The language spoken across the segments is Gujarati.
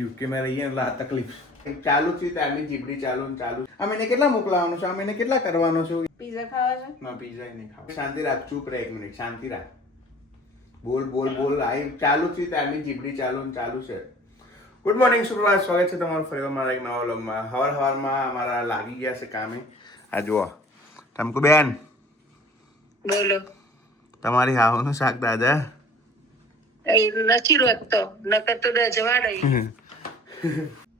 યુકેમાં રહીએ એટલે આ તકલીફ ચાલુ છે. ત્યારની જીબડી ચાલુ ને ચાલુ. આ મહિને કેટલા મોકલાવાનું છે? આ મહિને કેટલા કરવાનો છું? પીઝા ખાવા છે? ના, પીઝા નહીં ખાવા. શાંતિ રાખ, ચૂપ રહે, એક મિનિટ શાંતિ રાખ. બોલ બોલ બોલ. આ ચાલુ છે ત્યારની જીબડી ચાલુ ને ચાલુ છે. ગુડ મોર્નિંગ, સુપ્રભાત, સ્વાગત છે તમારું ફરી મારા એક નવા વ્લોગમાં. હવારમાં અમારા લાગી ગયા છે કામે. આ જુઓ ટમકુ બેન, બોલો. તમારી હાવનું શાક દાદા નથી રોકતો, નકર તો જવા દઈ.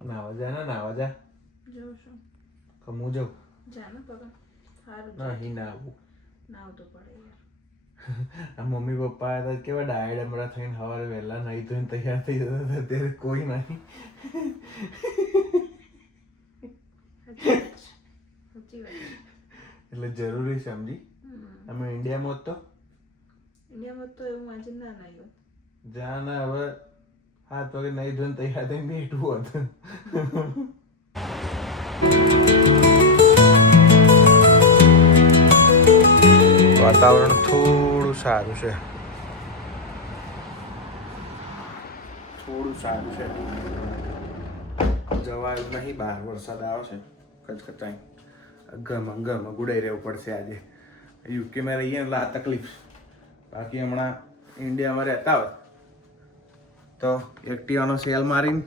નાવા જા ને, નાવા જા. જોઉં છું. કમું જાઉં જા ને પગા. સારું નહીં નાવું. નાવ તો પડે યાર. આ મમ્મી પપ્પા હતા કેવા ડાયડ હમણાં થઈને સવારે વહેલા નહીં ધોઈને તૈયાર થઈ જતા હતા. અત્યારે કોઈ નહીં. સાચી વાત. એટલે જરૂરી સમજી. અમે ઇન્ડિયામાં તો ઇન્ડિયામાં તો એવું આજે ના આવ્યું. જા ને હવે 7 વાગે નહીં ધોઈને તૈયાર થઈને બેઠવું હતું. વાતાવરણ થોડું સારું છે, જવાયું નહીં બહાર. વરસાદ આવશે કચકચાઈ. ઘરમાં ગુડાઈ રહેવું પડશે આજે. યુકેમાં રહીએ એટલે આ તકલીફ. બાકી હમણાં ઇન્ડિયામાં રહેતા હોત તો એક્ટિવાનો સેલ મારીને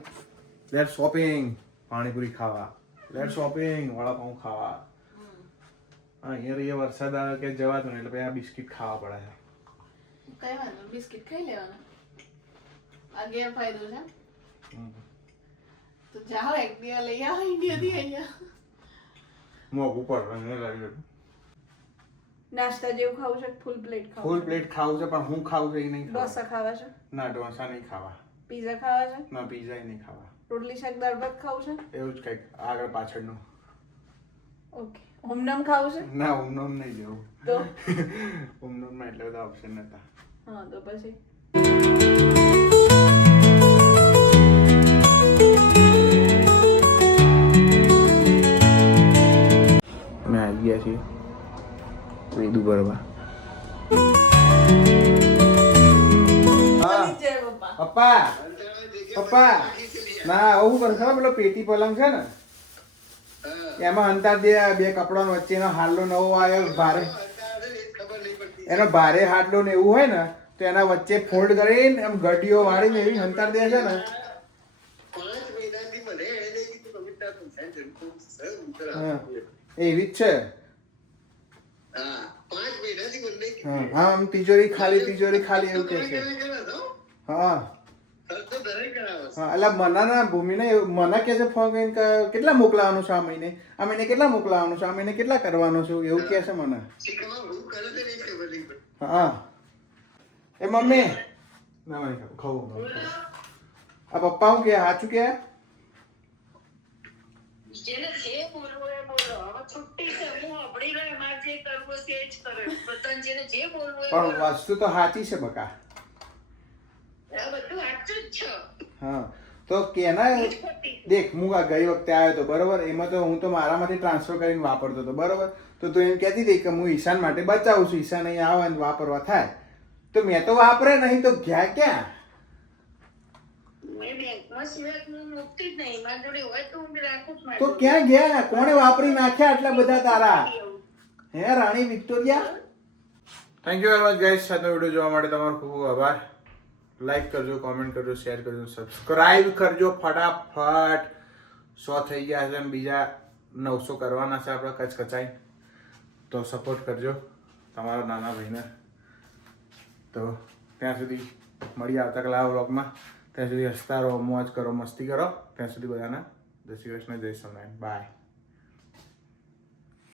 લેટ શોપિંગ, પાણીપુરી ખાવા, લેટ શોપિંગ, વડાપાઉં ખાવા. અહીંયા રહીએ વરસાદ આવે કે જવાતું નહીં એટલે પછી આ બિસ્કિટ ખાવા પડે છે. કઈ વાંધો, બિસ્કિટ ખાઈ લેવાના. આ ગેરફાયદો છે. તો જાઓ એક્ટિવા લઈ આવો ઇન્ડિયાથી અહીંયા. મોંઘું પડે લાગ્યું. નાસ્તા જેવું ખાવું છે? ફૂલ પ્લેટ ખાવું? ફૂલ પ્લેટ ખાવું છે, પણ હું ખાવું છે એ નહીં. ઢોસા ખાવા છે? ના, ઢોસા નહીં ખાવા. પીઝા ખાવા છે? ના, પીઝા નહીં ખાવા. રોટલી શાક દાળ ભાત ખાવું છે? એવું જ કંઈક આગળ પાછળનું. ઓકે. ઓમનમ ખાવું છે? ના, ઓમનોમ નહીં જવું. તો ઓમનોમમાં એટલે બધા ઓપ્શન નતા. હા, તો પછી અમે આવી ગયા છીએ વેદુ ભરવા. પપ્પા પપ્પા ના આવું કરશે ને, પેલો પેટી પલંગ છે ને એમાં અંતાર દે. બે કપડા વચ્ચેનો હાડલો નવો આવ્યો ભારે, એનો ભારે હાડલો ને એવું હોય ને તો એના વચ્ચે ફોલ્ડ કરીને એમ ગડીઓ વાળીને એવી અંતાર દે છે ને. એવી જ છે. હા, આમ તિજોરી ખાલી એવું કે છે. હા એટલે મનાના ભૂમિને મને કે છે ફોન કરીને કે કેટલા મોકલાવાનું છે આ મહિને, આ મહિને કેટલા મોકલાવાનું છે, આ મહિને કેટલા કરવાનું છું એવું કે છે મને. હા એ મમ્મી ના મને ખાવું. આ પપ્પા હું કે સાચું કે પણ વસ્તુ તો સાચી છે બકા. હા તો કેના દેખ, હું આ ગઈ વખતે આવ્યો તો બરોબર, એમાં તો હું તો મારામાંથી ટ્રાન્સફર કરીને વાપરતો હતો બરોબર. તો તું એમ કહેતી હતી કે હું ઈશાન માટે બચાવું છું, ઈશાન અહીંયા આવે ને વાપરવા થાય. તો મેં તો વાપરે નહીં તો ગયા ક્યાં? તો ક્યાં ગયા? કોણે વાપરી નાખ્યા આટલા બધા તારા? હે રાણી Victoria. Thank you very much guys. આજનો વિડીયો જોવા માટે તમારો ખૂબ ખૂબ આભાર. લાઈક કરજો, કોમેન્ટ કરજો, શેર કરજો, સબસ્ક્રાઇબ કરજો ફટાફટ. 100 થઈ ગયા છે અને બીજા 900 કરવાના છે આપણે કચકચાઈ. તો સપોર્ટ કરજો તમારા નાના ભાઈને. તો ત્યાં સુધી મળીએ આવતા કલા વ્લોગમાં. ત્યાં સુધી હસતા રહો, મોજ કરો, મસ્તી કરો. ત્યાં સુધી બધાને જય શ્રી કૃષ્ણ, જય સ્વામિનારાયણ, બાય.